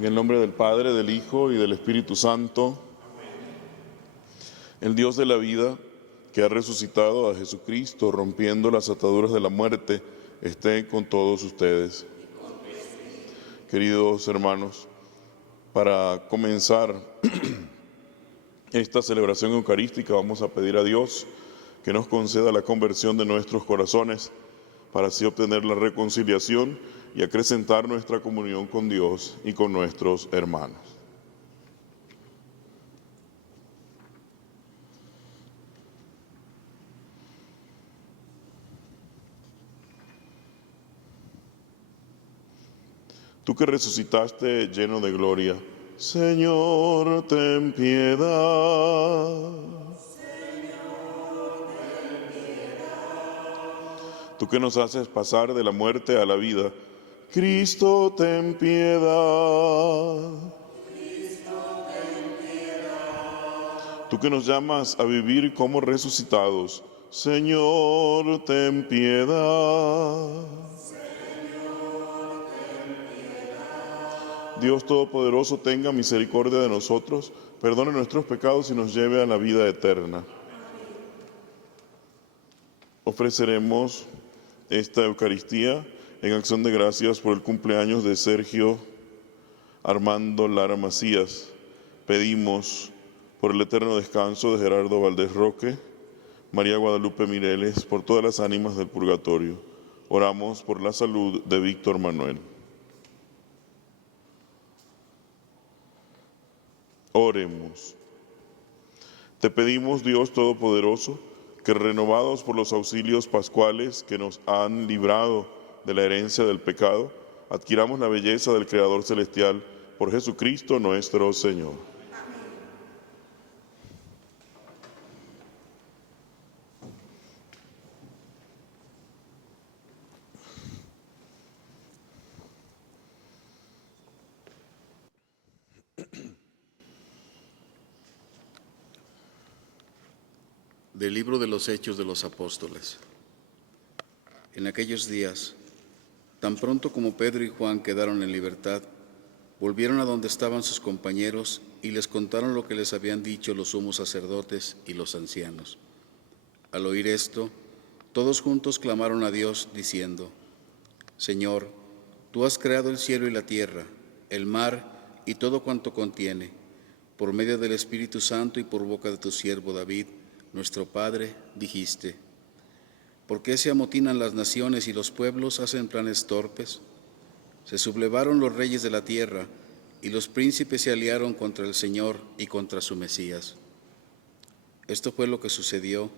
En el nombre del Padre, del Hijo y del Espíritu Santo. El Dios de la vida, que ha resucitado a Jesucristo, rompiendo las ataduras de la muerte, esté con todos ustedes. Queridos hermanos, para comenzar esta celebración eucarística vamos a pedir a Dios que nos conceda la conversión de nuestros corazones para así obtener la reconciliación y acrecentar nuestra comunión con Dios y con nuestros hermanos. Tú que resucitaste lleno de gloria, Señor, ten piedad. Señor, ten piedad. Tú que nos haces pasar de la muerte a la vida, Cristo, ten piedad. Cristo, ten piedad. Tú que nos llamas a vivir como resucitados, Señor, ten piedad. Dios Todopoderoso, tenga misericordia de nosotros, perdone nuestros pecados y nos lleve a la vida eterna. Ofreceremos esta Eucaristía en acción de gracias por el cumpleaños de Sergio Armando Lara Macías. Pedimos por el eterno descanso de Gerardo Valdés Roque, María Guadalupe Mireles, por todas las ánimas del purgatorio. Oramos por la salud de Víctor Manuel. Oremos. Te pedimos, Dios Todopoderoso, que renovados por los auxilios pascuales que nos han librado de la herencia del pecado, adquiramos la belleza del Creador Celestial por Jesucristo nuestro Señor. Del libro de los Hechos de los Apóstoles. En aquellos días, tan pronto como Pedro y Juan quedaron en libertad, volvieron a donde estaban sus compañeros y les contaron lo que les habían dicho los sumos sacerdotes y los ancianos. Al oír esto, todos juntos clamaron a Dios diciendo: Señor, tú has creado el cielo y la tierra, el mar y todo cuanto contiene, por medio del Espíritu Santo y por boca de tu siervo David, nuestro Padre, dijiste: ¿por qué se amotinan las naciones y los pueblos hacen planes torpes? Se sublevaron los reyes de la tierra y los príncipes se aliaron contra el Señor y contra su Mesías. Esto fue lo que sucedió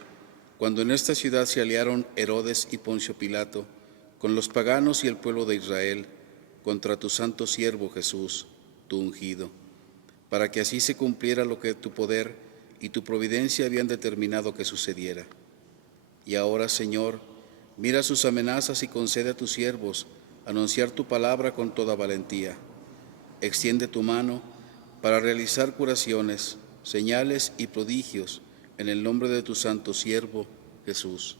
cuando en esta ciudad se aliaron Herodes y Poncio Pilato con los paganos y el pueblo de Israel contra tu santo siervo Jesús, tu ungido, para que así se cumpliera lo que tu poder y tu providencia habían determinado que sucediera. Y ahora, Señor, mira sus amenazas y concede a tus siervos anunciar tu palabra con toda valentía. Extiende tu mano para realizar curaciones, señales y prodigios en el nombre de tu santo siervo Jesús.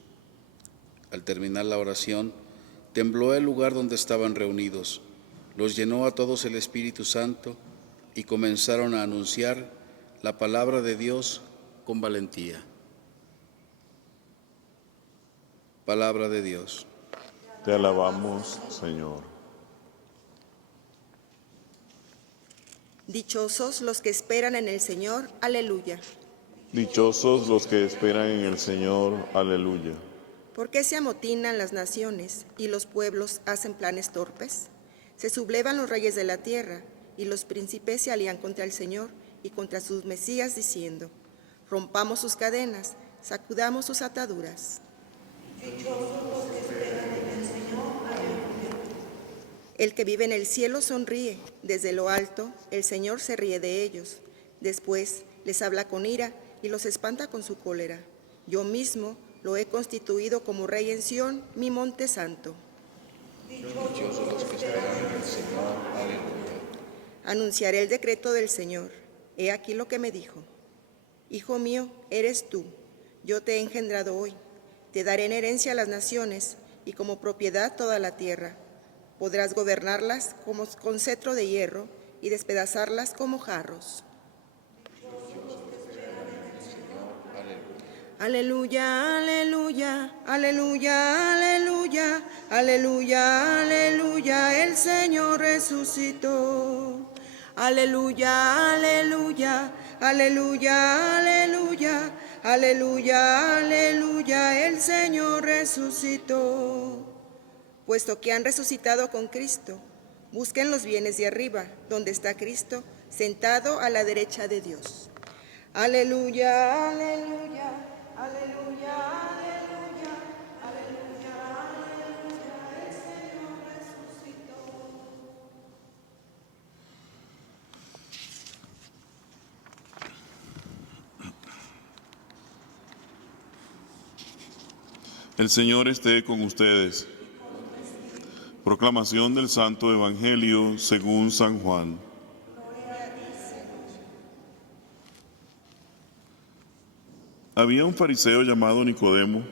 Al terminar la oración, tembló el lugar donde estaban reunidos, los llenó a todos el Espíritu Santo y comenzaron a anunciar la palabra de Dios con valentía. Palabra de Dios. Te alabamos, Señor. Dichosos los que esperan en el Señor, aleluya. Dichosos los que esperan en el Señor, aleluya. ¿Por qué se amotinan las naciones y los pueblos hacen planes torpes? Se sublevan los reyes de la tierra y los príncipes se alían contra el Señor y contra sus Mesías, diciendo: rompamos sus cadenas, sacudamos sus ataduras. Dichosos los que esperan en el Señor, aleluya. El que vive en el cielo sonríe, desde lo alto el Señor se ríe de ellos. Después les habla con ira y los espanta con su cólera. Yo mismo lo he constituido como rey en Sión, mi monte santo. Dichosos los que esperan en el Señor, aleluya. Anunciaré el decreto del Señor. He aquí lo que me dijo: Hijo mío, eres tú, yo te he engendrado hoy. Te daré en herencia a las naciones y como propiedad toda la tierra. Podrás gobernarlas como con cetro de hierro y despedazarlas como jarros. Aleluya, aleluya, aleluya, aleluya, aleluya, aleluya, el Señor resucitó. Aleluya, aleluya, aleluya, aleluya, aleluya, aleluya, el Señor resucitó. Puesto que han resucitado con Cristo, busquen los bienes de arriba, donde está Cristo, sentado a la derecha de Dios. Aleluya, aleluya. Aleluya, aleluya, aleluya, aleluya, el Señor resucitó. El Señor esté con ustedes. Proclamación del Santo Evangelio según San Juan. Había un fariseo llamado Nicodemo,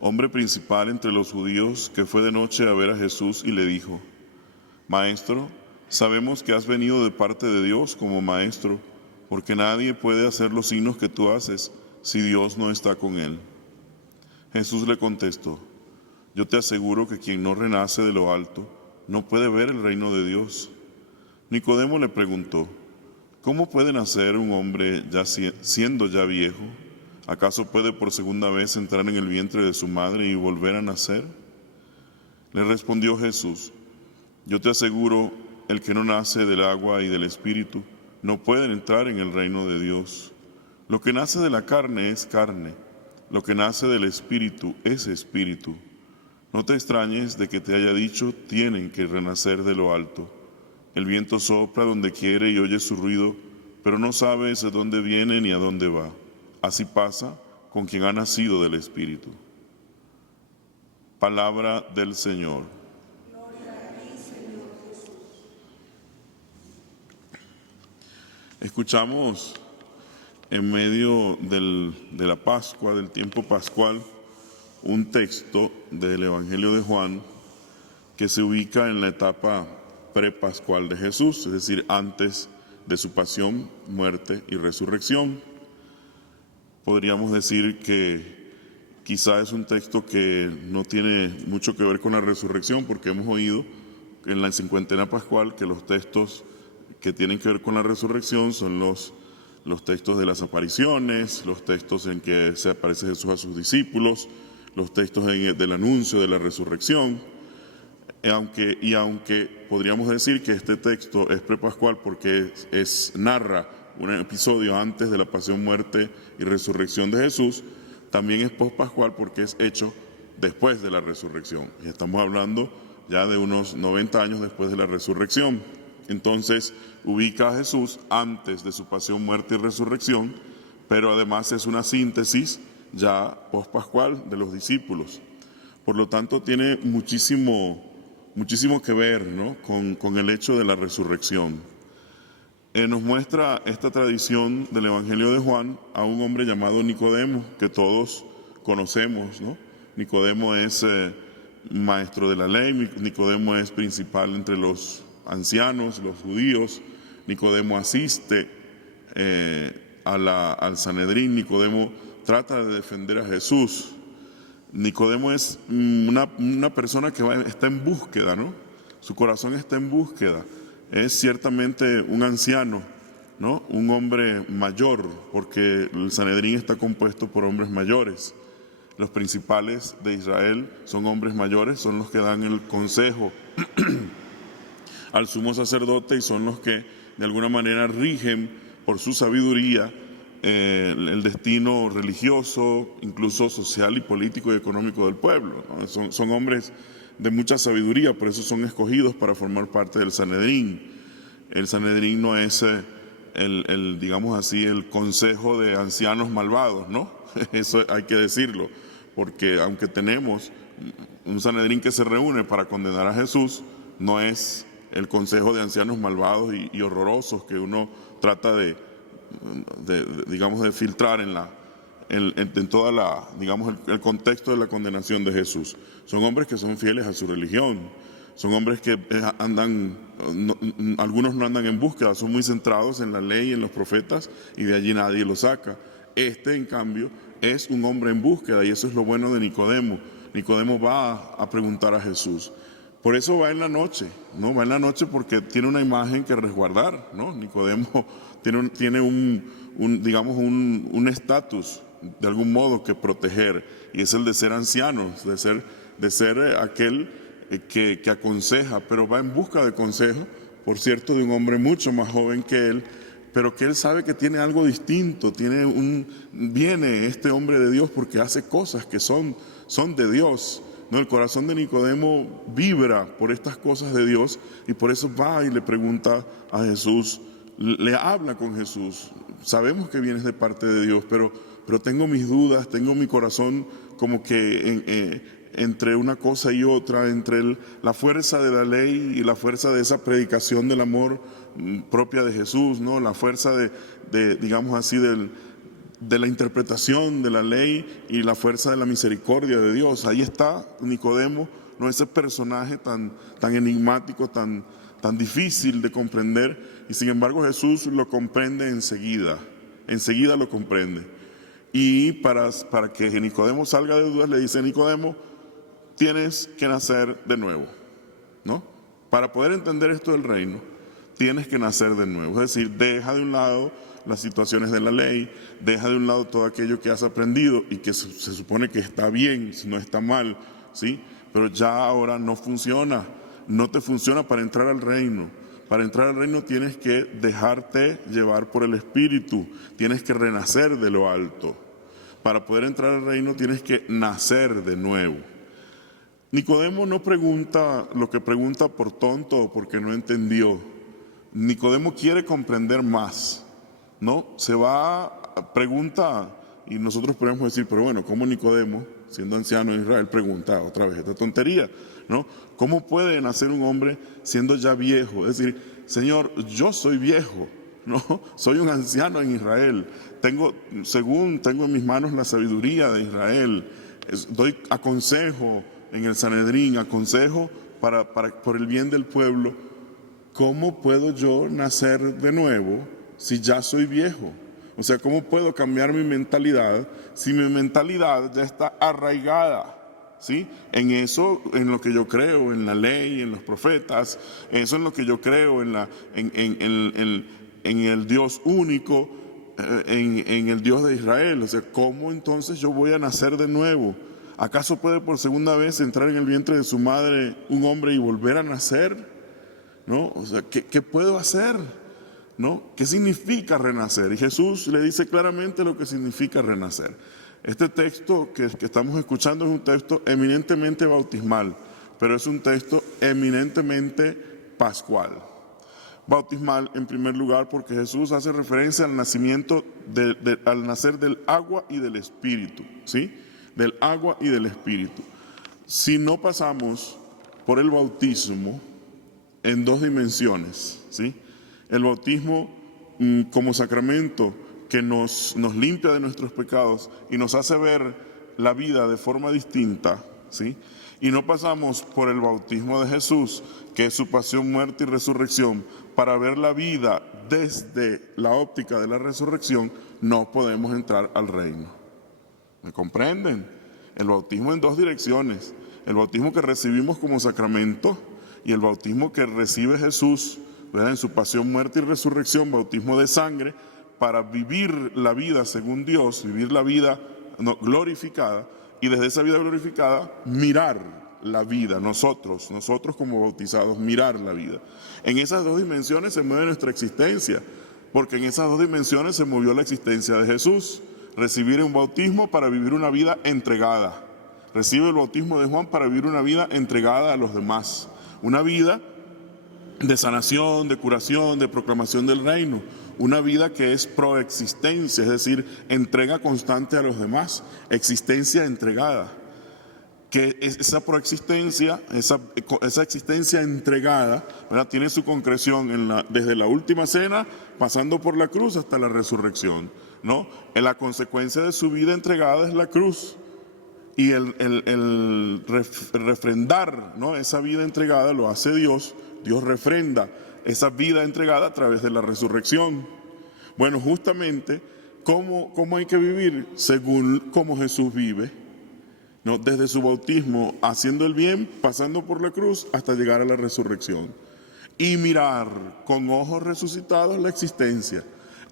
hombre principal entre los judíos, que fue de noche a ver a Jesús y le dijo: Maestro, sabemos que has venido de parte de Dios como maestro, porque nadie puede hacer los signos que tú haces si Dios no está con él. Jesús le contestó: Yo te aseguro que quien no renace de lo alto no puede ver el reino de Dios. Nicodemo le preguntó: ¿Cómo puede nacer un hombre siendo ya viejo? ¿Acaso puede por segunda vez entrar en el vientre de su madre y volver a nacer? Le respondió Jesús: Yo te aseguro, el que no nace del agua y del Espíritu no puede entrar en el reino de Dios. Lo que nace de la carne es carne, lo que nace del Espíritu es Espíritu. No te extrañes de que te haya dicho: tienen que renacer de lo alto. El viento sopla donde quiere y oye su ruido, pero no sabes de dónde viene ni a dónde va. Así pasa con quien ha nacido del Espíritu. Palabra del Señor. Gloria a ti, Señor Jesús. Escuchamos en medio de la Pascua, del tiempo pascual, un texto del Evangelio de Juan que se ubica en la etapa prepascual de Jesús, es decir, antes de su pasión, muerte y resurrección. Podríamos decir que quizá es un texto que no tiene mucho que ver con la resurrección, porque hemos oído en la cincuentena pascual que los textos que tienen que ver con la resurrección son los textos de las apariciones, los textos en que se aparece Jesús a sus discípulos, los textos del anuncio de la resurrección. Aunque podríamos decir que este texto es prepascual porque narra un episodio antes de la pasión, muerte y resurrección de Jesús, también es pospascual porque es hecho después de la resurrección. Y estamos hablando ya de unos 90 años después de la resurrección. Entonces ubica a Jesús antes de su pasión, muerte y resurrección, pero además es una síntesis ya pospascual de los discípulos. Por lo tanto, tiene muchísimo que ver, ¿no?, con el hecho de la resurrección. Nos muestra esta tradición del Evangelio de Juan a un hombre llamado Nicodemo, que todos conocemos, ¿no? Nicodemo es maestro de la ley, Nicodemo es principal entre los ancianos, los judíos. Nicodemo asiste al Sanedrín. Nicodemo trata de defender a Jesús. Nicodemo es una persona que está en búsqueda, ¿no? Su corazón está en búsqueda. Es ciertamente un anciano, ¿no?, un hombre mayor, porque el Sanedrín está compuesto por hombres mayores. Los principales de Israel son hombres mayores, son los que dan el consejo al sumo sacerdote y son los que de alguna manera rigen por su sabiduría el destino religioso, incluso social y político y económico del pueblo, ¿no? Son hombres de mucha sabiduría, por eso son escogidos para formar parte del Sanedrín. El Sanedrín no es digamos así, el consejo de ancianos malvados, ¿no? Eso hay que decirlo, porque aunque tenemos un Sanedrín que se reúne para condenar a Jesús, no es el consejo de ancianos malvados y horrorosos que uno trata de filtrar en toda digamos, el contexto de la condenación de Jesús. Son hombres que son fieles a su religión, Son hombres que andan, algunos no andan en búsqueda, son muy centrados en la ley, en los profetas, y de allí nadie lo saca. Este, en cambio, es un hombre en búsqueda, y eso es lo bueno de Nicodemo. Nicodemo va a preguntar a Jesús. Por eso va en la noche, ¿no? Va en la noche porque tiene una imagen que resguardar, ¿no? Nicodemo tiene digamos, un estatus, de algún modo, que proteger, y es el de ser ancianos, de ser aquel que aconseja, pero va en busca de consejo, por cierto, de un hombre mucho más joven que él, pero que él sabe que tiene algo distinto, viene este hombre de Dios porque hace cosas que son de Dios, ¿no? El corazón de Nicodemo vibra por estas cosas de Dios, y por eso va y le pregunta a Jesús, le habla con Jesús. Sabemos que vienes de parte de Dios, pero tengo mis dudas, tengo mi corazón como que entre una cosa y otra, entre la fuerza de la ley y la fuerza de esa predicación del amor propia de Jesús, ¿no? La fuerza digamos así, de la interpretación de la ley y la fuerza de la misericordia de Dios. Ahí está Nicodemo, ¿no? Ese personaje tan enigmático, tan difícil de comprender, y sin embargo Jesús lo comprende enseguida lo comprende. Y para que Nicodemo salga de dudas, le dice: Nicodemo, tienes que nacer de nuevo, ¿no? Para poder entender esto del reino, tienes que nacer de nuevo. Es decir, deja de un lado las situaciones de la ley, deja de un lado todo aquello que has aprendido y que se supone que está bien, no está mal, ¿sí? Pero ya ahora no funciona, no te funciona para entrar al reino. Para entrar al reino tienes que dejarte llevar por el Espíritu, tienes que renacer de lo alto. Para poder entrar al reino tienes que nacer de nuevo. Nicodemo no pregunta lo que pregunta por tonto o porque no entendió. Nicodemo quiere comprender más, ¿no? Pregunta, y nosotros podemos decir, pero bueno, ¿cómo Nicodemo, siendo anciano de Israel, pregunta otra vez esta tontería, ¿no? ¿Cómo puede nacer un hombre siendo ya viejo? Es decir, Señor, yo soy viejo, ¿no? Soy un anciano en Israel. Tengo en mis manos la sabiduría de Israel. Doy aconsejo en el Sanedrín, aconsejo por el bien del pueblo. ¿Cómo puedo yo nacer de nuevo si ya soy viejo? O sea, ¿cómo puedo cambiar mi mentalidad si mi mentalidad ya está arraigada? ¿Sí? En eso, en lo que yo creo, en la ley, en los profetas, eso en lo que yo creo, en el Dios único, en el Dios de Israel. O sea, ¿cómo entonces yo voy a nacer de nuevo? ¿Acaso puede por segunda vez entrar en el vientre de su madre un hombre y volver a nacer? ¿No? O sea, ¿qué puedo hacer? ¿No? ¿Qué significa renacer? Y Jesús le dice claramente lo que significa renacer. Este texto que estamos escuchando es un texto eminentemente bautismal, pero es un texto eminentemente pascual. Bautismal, en primer lugar, porque Jesús hace referencia al nacimiento, al nacer del agua y del Espíritu, ¿sí? Del agua y del Espíritu. Si no pasamos por el bautismo en dos dimensiones, ¿sí? El bautismo como sacramento que nos limpia de nuestros pecados y nos hace ver la vida de forma distinta, ¿sí? Y no pasamos por el bautismo de Jesús, que es su pasión, muerte y resurrección, para ver la vida desde la óptica de la resurrección, no podemos entrar al reino. ¿Me comprenden? El bautismo en dos direcciones: el bautismo que recibimos como sacramento y el bautismo que recibe Jesús, ¿verdad?, en su pasión, muerte y resurrección, bautismo de sangre, para vivir la vida según Dios, vivir la vida glorificada, y desde esa vida glorificada mirar la vida, nosotros como bautizados, mirar la vida. En esas dos dimensiones se mueve nuestra existencia, porque en esas dos dimensiones se movió la existencia de Jesús. Recibir un bautismo para vivir una vida entregada. Recibe el bautismo de Juan para vivir una vida entregada a los demás. Una vida de sanación, de curación, de proclamación del reino. Una vida que es proexistencia, es decir, entrega constante a los demás, existencia entregada. Que esa proexistencia, esa existencia entregada, ¿verdad?, tiene su concreción desde la última cena, pasando por la cruz hasta la resurrección, ¿no? La consecuencia de su vida entregada es la cruz. y el refrendar, ¿no?, esa vida entregada lo hace Dios. Dios refrenda esa vida entregada a través de la resurrección. Bueno, justamente, ¿cómo hay que vivir? Según cómo Jesús vive, ¿no? Desde su bautismo, haciendo el bien, pasando por la cruz, hasta llegar a la resurrección. Y mirar con ojos resucitados la existencia.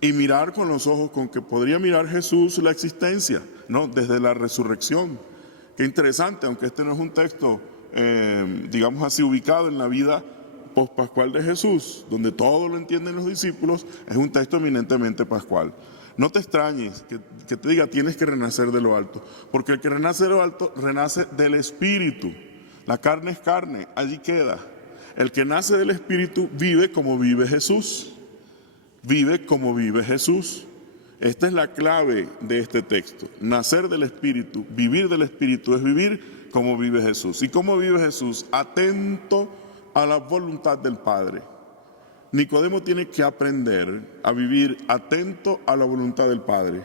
Y mirar con los ojos con que podría mirar Jesús la existencia, ¿no?, desde la resurrección. Qué interesante, aunque este no es un texto, digamos así, ubicado en la vida pospascual de Jesús, donde todo lo entienden los discípulos, es un texto eminentemente pascual. No te extrañes que te diga tienes que renacer de lo alto, porque el que renace de lo alto renace del Espíritu. La carne es carne, allí queda. El que nace del Espíritu vive como vive Jesús. Vive como vive Jesús. Esta es la clave de este texto. Nacer del Espíritu, vivir del Espíritu es vivir como vive Jesús. ¿Y cómo vive Jesús? Atento a la voluntad del Padre. Nicodemo tiene que aprender a vivir atento a la voluntad del Padre.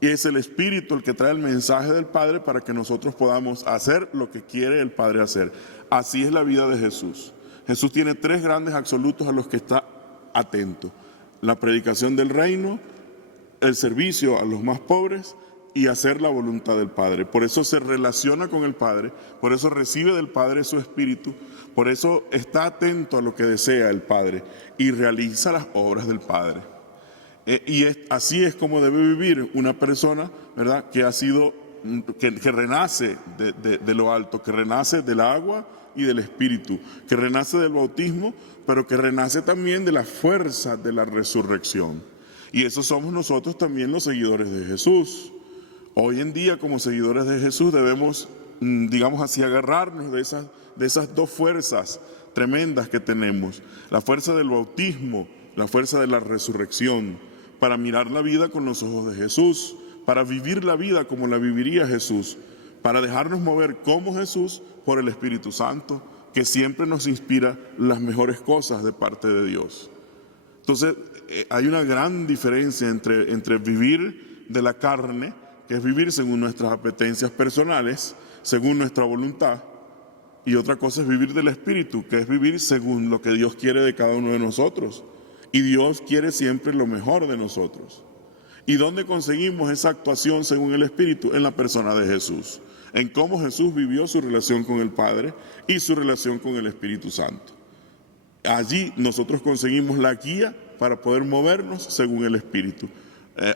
Y es el Espíritu el que trae el mensaje del Padre para que nosotros podamos hacer lo que quiere el Padre hacer. Así es la vida de Jesús. Jesús tiene 3 grandes absolutos a los que está atento: la predicación del reino, el servicio a los más pobres y hacer la voluntad del Padre. Por eso se relaciona con el Padre, por eso recibe del Padre su Espíritu, por eso está atento a lo que desea el Padre y realiza las obras del Padre. Así es como debe vivir una persona, ¿verdad?, que ha sido, que renace de lo alto, que renace del agua y del Espíritu, que renace del bautismo, pero que renace también de la fuerza de la resurrección. Y eso somos nosotros también, los seguidores de Jesús. Hoy en día, como seguidores de Jesús, debemos, digamos así, agarrarnos de esas 2 fuerzas tremendas que tenemos: la fuerza del bautismo, la fuerza de la resurrección, para mirar la vida con los ojos de Jesús, para vivir la vida como la viviría Jesús, para dejarnos mover como Jesús por el Espíritu Santo, que siempre nos inspira las mejores cosas de parte de Dios. Entonces, hay una gran diferencia entre vivir de la carne, que es vivir según nuestras apetencias personales, según nuestra voluntad, y otra cosa es vivir del Espíritu, que es vivir según lo que Dios quiere de cada uno de nosotros. Y Dios quiere siempre lo mejor de nosotros. ¿Y dónde conseguimos esa actuación según el Espíritu? En la persona de Jesús, en cómo Jesús vivió su relación con el Padre y su relación con el Espíritu Santo. Allí nosotros conseguimos la guía para poder movernos según el Espíritu,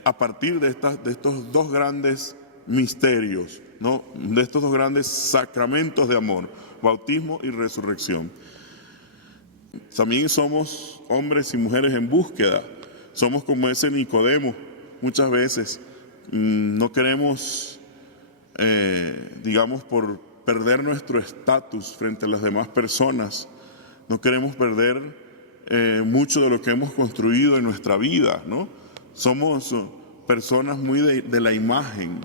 a partir de estos 2 grandes misterios, ¿no?, de estos 2 grandes sacramentos de amor, bautismo y resurrección. También somos hombres y mujeres en búsqueda. Somos como ese Nicodemo. Muchas veces no queremos, digamos, por perder nuestro estatus frente a las demás personas, no queremos perder mucho de lo que hemos construido en nuestra vida, ¿no? Somos personas muy de la imagen.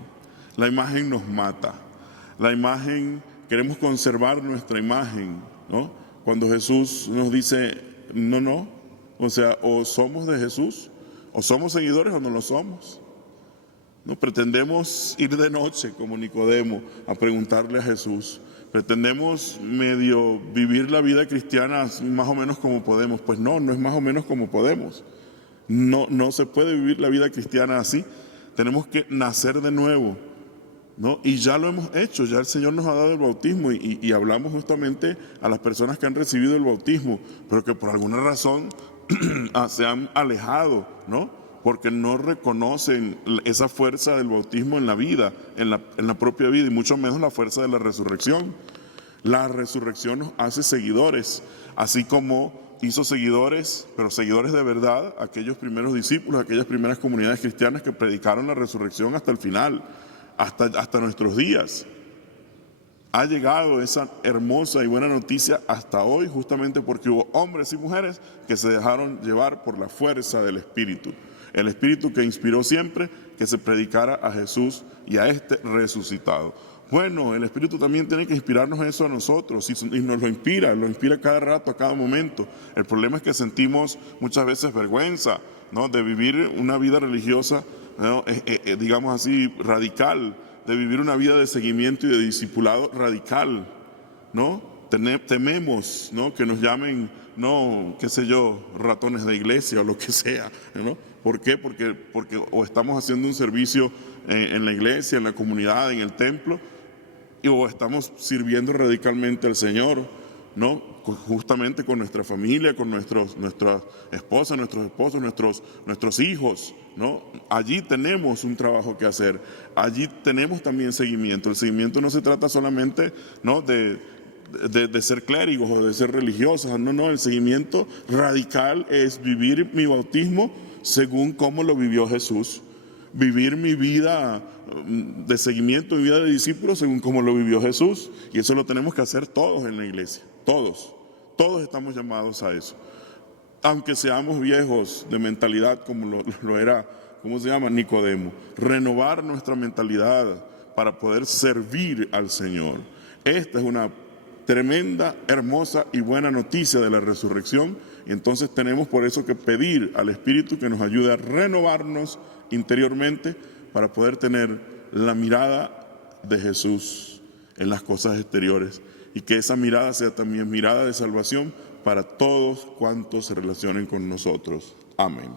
La imagen nos mata. La imagen, queremos conservar nuestra imagen, ¿no? Cuando Jesús nos dice, no, o sea, o somos de Jesús, o somos seguidores o no lo somos. No pretendemos ir de noche como Nicodemo a preguntarle a Jesús. Pretendemos medio vivir la vida cristiana más o menos como podemos. Pues no es más o menos como podemos. No se puede vivir la vida cristiana así. Tenemos que nacer de nuevo, ¿no? Y ya lo hemos hecho, ya el Señor nos ha dado el bautismo y hablamos justamente a las personas que han recibido el bautismo, pero que por alguna razón se han alejado, ¿no? Porque no reconocen esa fuerza del bautismo en la vida, en la propia vida, y mucho menos la fuerza de la resurrección. La resurrección nos hace seguidores, así como hizo seguidores, pero seguidores de verdad, aquellos primeros discípulos, aquellas primeras comunidades cristianas que predicaron la resurrección hasta el final, hasta nuestros días. Ha llegado esa hermosa y buena noticia hasta hoy, justamente porque hubo hombres y mujeres que se dejaron llevar por la fuerza del Espíritu. El Espíritu que inspiró siempre que se predicara a Jesús y a este resucitado. Bueno, el Espíritu también tiene que inspirarnos eso a nosotros y nos lo inspira cada rato, a cada momento. El problema es que sentimos muchas veces vergüenza, ¿no?, de vivir una vida religiosa, ¿no?, digamos así, radical, de vivir una vida de seguimiento y de discipulado radical, ¿no? Tememos, ¿no?, que nos llamen, no, qué sé yo, ratones de iglesia o lo que sea, ¿no? ¿Por qué? Porque o estamos haciendo un servicio en la iglesia, en la comunidad, en el templo, o estamos sirviendo radicalmente al Señor, ¿no? Justamente con nuestra familia, con nuestras esposas, nuestros esposos, nuestros hijos, ¿no? Allí tenemos un trabajo que hacer, allí tenemos también seguimiento. El seguimiento no se trata solamente, ¿no?, de ser clérigos o de ser religiosos, no, el seguimiento radical es vivir mi bautismo según cómo lo vivió Jesús, vivir mi vida de seguimiento, mi vida de discípulo según cómo lo vivió Jesús, y eso lo tenemos que hacer todos en la iglesia, todos estamos llamados a eso, aunque seamos viejos de mentalidad como lo era, ¿cómo se llama?, Nicodemo, renovar nuestra mentalidad para poder servir al Señor. Esta es una tremenda, hermosa y buena noticia de la resurrección, y entonces tenemos por eso que pedir al Espíritu que nos ayude a renovarnos interiormente para poder tener la mirada de Jesús en las cosas exteriores, y que esa mirada sea también mirada de salvación para todos cuantos se relacionen con nosotros. Amén.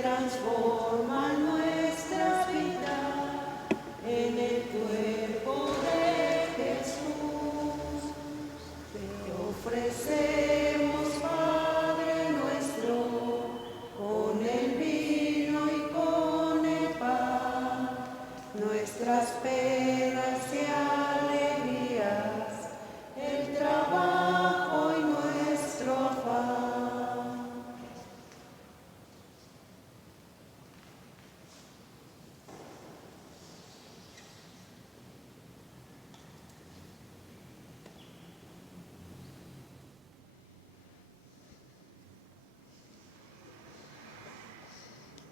Transforma nuestra vida en el cuerpo de Jesús. Te ofrecemos, Padre nuestro, con el vino y con el pan, nuestras penas y alegrías, el trabajo y nuestro afán.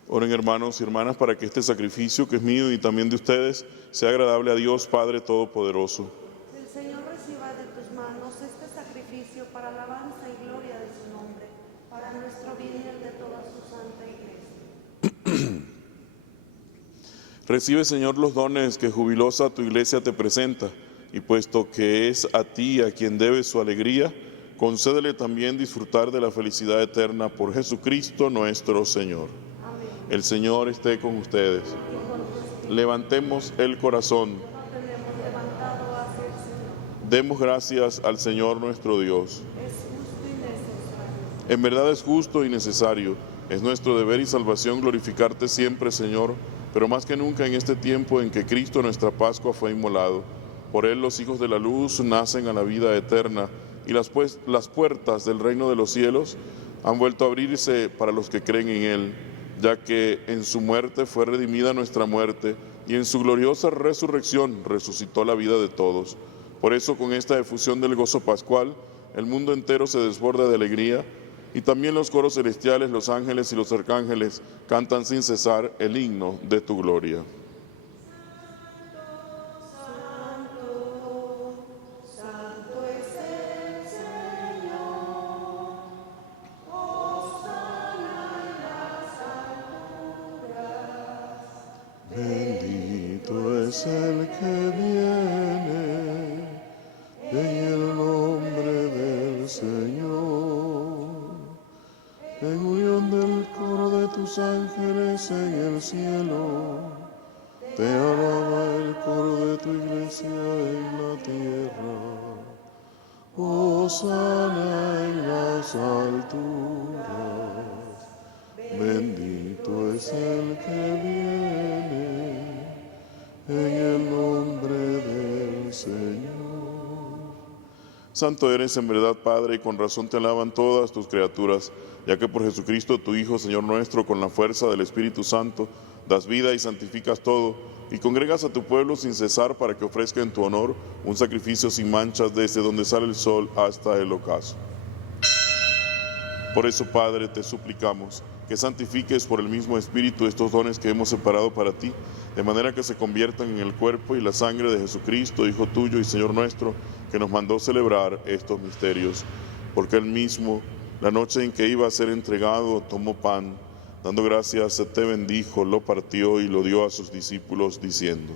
Oren, hermanos y hermanas, para que este sacrificio que es mío y también de ustedes sea agradable a Dios Padre Todopoderoso. El Señor reciba de tus manos este sacrificio para alabanza y gloria de su nombre, para nuestro bien y el de toda su santa iglesia. Recibe, Señor, los dones que jubilosa tu iglesia te presenta, y puesto que es a ti a quien debe su alegría, concédele también disfrutar de la felicidad eterna por Jesucristo nuestro Señor. Amén. El Señor esté con ustedes. Levantemos el corazón. Lo tenemos levantado hacia el Señor. Demos gracias al Señor nuestro Dios. Es justo y necesario. En verdad es justo y necesario. Es nuestro deber y salvación glorificarte siempre, Señor, pero más que nunca en este tiempo en que Cristo nuestra Pascua fue inmolado. Por él los hijos de la luz nacen a la vida eterna, y las puertas del reino de los cielos han vuelto a abrirse para los que creen en él, ya que en su muerte fue redimida nuestra muerte, y en su gloriosa resurrección resucitó la vida de todos. Por eso, con esta efusión del gozo pascual, el mundo entero se desborda de alegría, y también los coros celestiales, los ángeles y los arcángeles cantan sin cesar el himno de tu gloria. Santo es el Señor, hosana en las alturas. Bendito es el que viene en el nombre del Señor. En unión del coro de tus ángeles en el cielo, te alaba el coro de tu iglesia en la tierra. Hosana en las alturas. Bendito es el que viene en el nombre del Señor. Santo eres en verdad, Padre, y con razón te alaban todas tus criaturas, ya que por Jesucristo, tu Hijo, Señor nuestro, con la fuerza del Espíritu Santo, das vida y santificas todo, y congregas a tu pueblo sin cesar para que ofrezca en tu honor un sacrificio sin manchas desde donde sale el sol hasta el ocaso. Por eso, Padre, te suplicamos que santifiques por el mismo Espíritu estos dones que hemos separado para ti, de manera que se conviertan en el cuerpo y la sangre de Jesucristo, Hijo tuyo y Señor nuestro, que nos mandó celebrar estos misterios. Porque él mismo, la noche en que iba a ser entregado, tomó pan, dando gracias, te bendijo, lo partió y lo dio a sus discípulos, diciendo: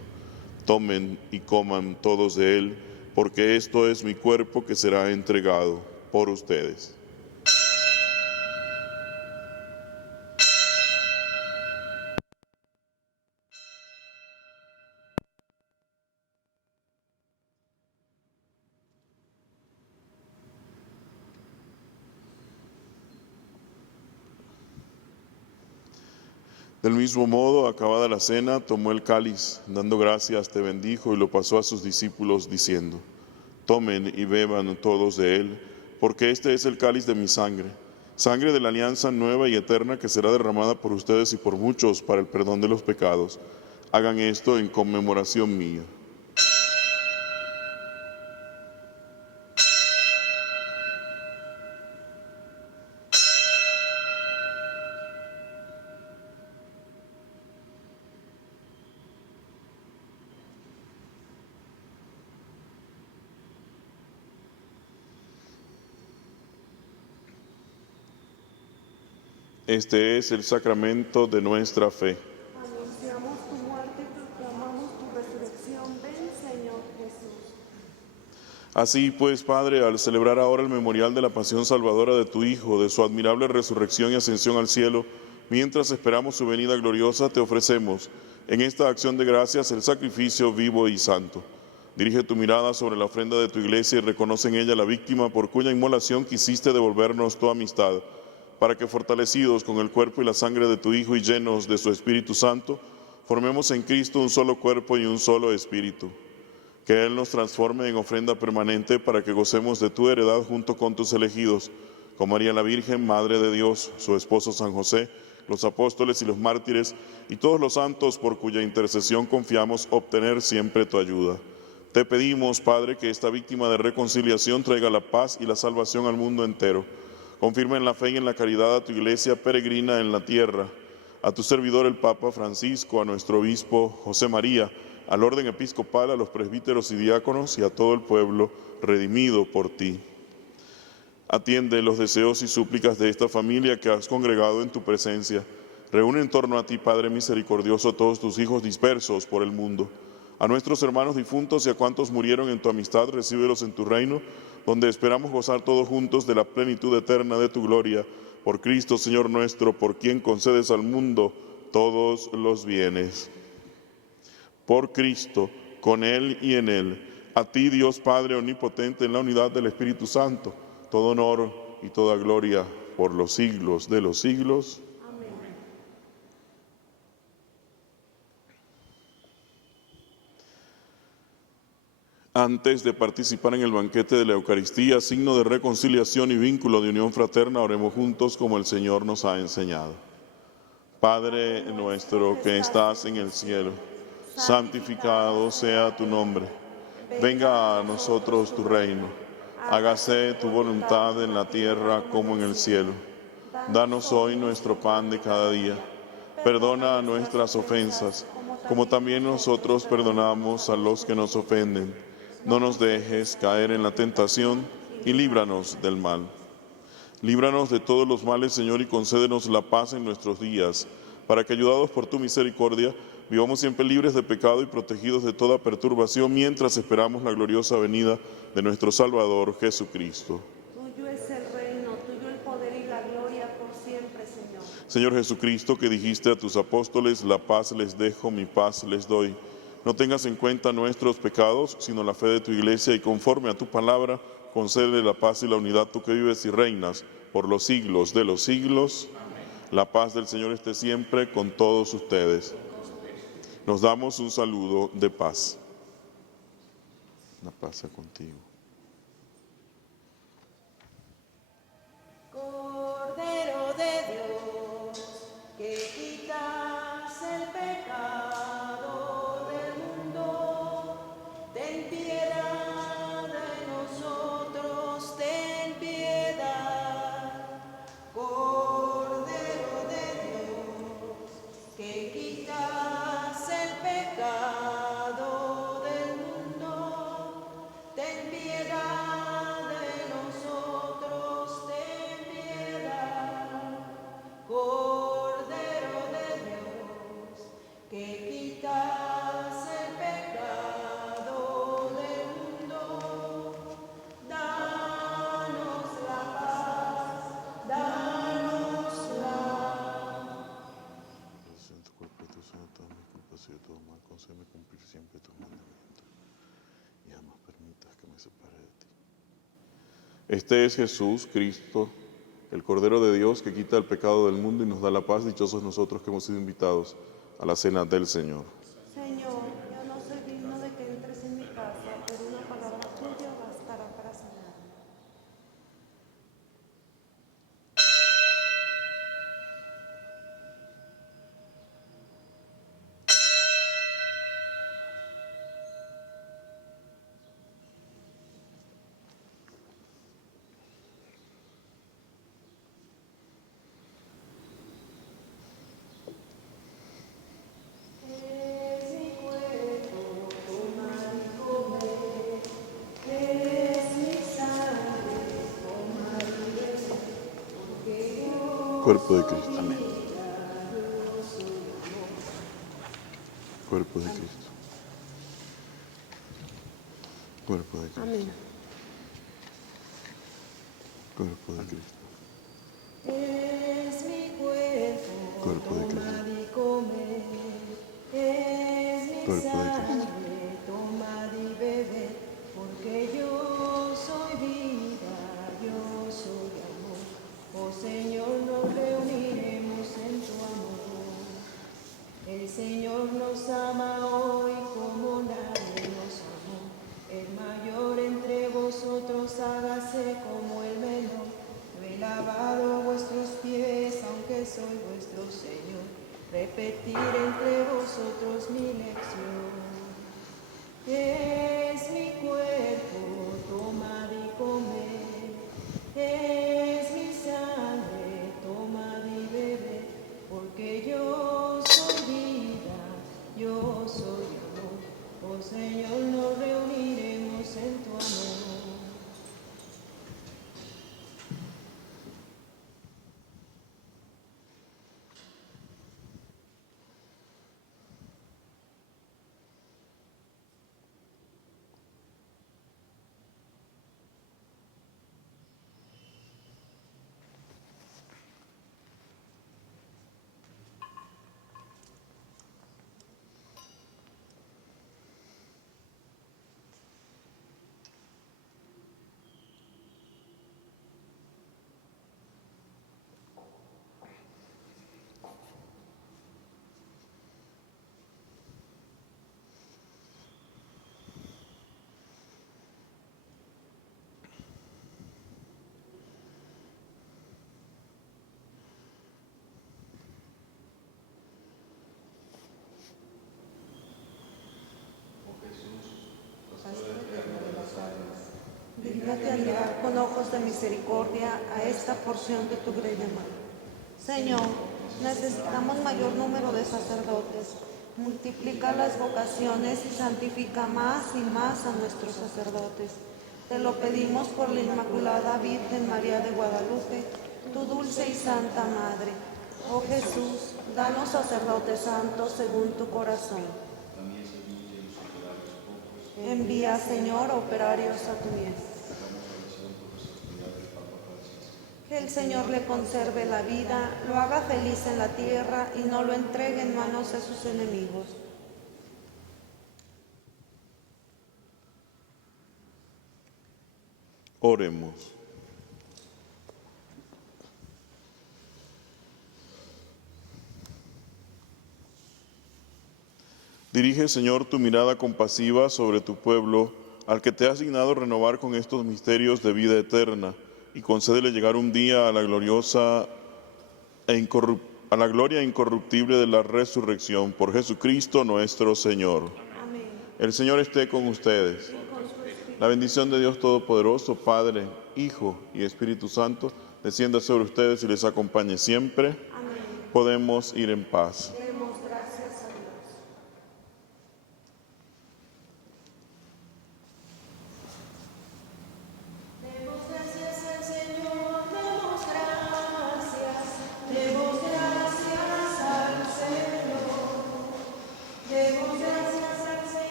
tomen y coman todos de él, porque esto es mi cuerpo que será entregado por ustedes. Del mismo modo, acabada la cena, tomó el cáliz, dando gracias, te bendijo y lo pasó a sus discípulos, diciendo: tomen y beban todos de él, porque este es el cáliz de mi sangre, sangre de la alianza nueva y eterna que será derramada por ustedes y por muchos para el perdón de los pecados. Hagan esto en conmemoración mía. Este es el sacramento de nuestra fe. Anunciamos tu muerte y proclamamos tu resurrección. Ven, Señor Jesús. Así pues, Padre, al celebrar ahora el memorial de la pasión salvadora de tu Hijo, de su admirable resurrección y ascensión al cielo, mientras esperamos su venida gloriosa, te ofrecemos en esta acción de gracias el sacrificio vivo y santo. Dirige tu mirada sobre la ofrenda de tu iglesia y reconoce en ella la víctima por cuya inmolación quisiste devolvernos tu amistad, para que fortalecidos con el cuerpo y la sangre de tu Hijo y llenos de su Espíritu Santo, formemos en Cristo un solo cuerpo y un solo espíritu. Que Él nos transforme en ofrenda permanente para que gocemos de tu heredad junto con tus elegidos, con María la Virgen, Madre de Dios, su esposo San José, los apóstoles y los mártires, y todos los santos por cuya intercesión confiamos obtener siempre tu ayuda. Te pedimos, Padre, que esta víctima de reconciliación traiga la paz y la salvación al mundo entero. Confirma en la fe y en la caridad a tu iglesia peregrina en la tierra, a tu servidor el Papa Francisco, a nuestro obispo José María, al orden episcopal, a los presbíteros y diáconos y a todo el pueblo redimido por ti. Atiende los deseos y súplicas de esta familia que has congregado en tu presencia. Reúne en torno a ti, Padre misericordioso, a todos tus hijos dispersos por el mundo. A nuestros hermanos difuntos y a cuantos murieron en tu amistad, recíbelos en tu reino, donde esperamos gozar todos juntos de la plenitud eterna de tu gloria. Por Cristo, Señor nuestro, por quien concedes al mundo todos los bienes. Por Cristo, con Él y en Él, a ti, Dios Padre omnipotente, en la unidad del Espíritu Santo, todo honor y toda gloria por los siglos de los siglos. Amén. Antes de participar en el banquete de la Eucaristía, signo de reconciliación y vínculo de unión fraterna, oremos juntos como el Señor nos ha enseñado. Padre nuestro que estás en el cielo, santificado sea tu nombre. Venga a nosotros tu reino. Hágase tu voluntad en la tierra como en el cielo. Danos hoy nuestro pan de cada día. Perdona nuestras ofensas, como también nosotros perdonamos a los que nos ofenden. No nos dejes caer en la tentación y líbranos del mal. Líbranos de todos los males, Señor, y concédenos la paz en nuestros días, para que, ayudados por tu misericordia, vivamos siempre libres de pecado y protegidos de toda perturbación, mientras esperamos la gloriosa venida de nuestro Salvador Jesucristo. Tuyo es el reino, tuyo el poder y la gloria por siempre, Señor. Señor Jesucristo, que dijiste a tus apóstoles: la paz les dejo, mi paz les doy. No tengas en cuenta nuestros pecados, sino la fe de tu iglesia, y conforme a tu palabra, concédele la paz y la unidad, tú que vives y reinas por los siglos de los siglos. Amén. La paz del Señor esté siempre con todos ustedes. Nos damos un saludo de paz. La paz sea contigo. Cordero de Dios, que quitas el pecado Este es Jesús, Cristo, el Cordero de Dios que quita el pecado del mundo y nos da la paz. Dichosos nosotros que hemos sido invitados a la cena del Señor. Señor, yo no soy digno de que entres en mi casa, pero una palabra tuya bastará para sanarme. Cuerpo de Cristo. Amén. Cuerpo de Cristo. Cuerpo de Cristo. Amén. Cuerpo de Cristo. Es mi cuerpo, Cuerpo de Cristo. tomad y comed. Es mi Cuerpo de Cristo. sangre, tomad y bebed. Porque yo soy vida, yo soy amor. Oh Señor, nos reuniremos en tu amor. El Señor nos ama hoy como nadie nos amó. El mayor entre vosotros hágase como el menor. Yo he lavado vuestros pies, aunque soy vuestro Señor. Repetir entre vosotros mi lección. Es mi cuerpo, tomad y comed. Es mi sangre, tomad y bebed. Porque yo soy vida, yo soy amor. Oh Señor, nos reuniremos en tu amor. Dígnate a mirar con ojos de misericordia a esta porción de tu grey mano. Señor, necesitamos mayor número de sacerdotes. Multiplica las vocaciones y santifica más y más a nuestros sacerdotes. Te lo pedimos por la Inmaculada Virgen María de Guadalupe, tu dulce y santa Madre. Oh Jesús, danos sacerdotes santos según tu corazón. Envía, Señor, operarios a tu mies. Que el Señor le conserve la vida, lo haga feliz en la tierra y no lo entregue en manos de sus enemigos. Oremos. Dirige, Señor, tu mirada compasiva sobre tu pueblo, al que te has dignado renovar con estos misterios de vida eterna, y concédele llegar un día a la gloriosa a la gloria incorruptible de la resurrección, por Jesucristo nuestro Señor. Amén. El Señor esté con ustedes. La bendición de Dios Todopoderoso, Padre, Hijo y Espíritu Santo, descienda sobre ustedes y les acompañe siempre. Amén. Podemos ir en paz.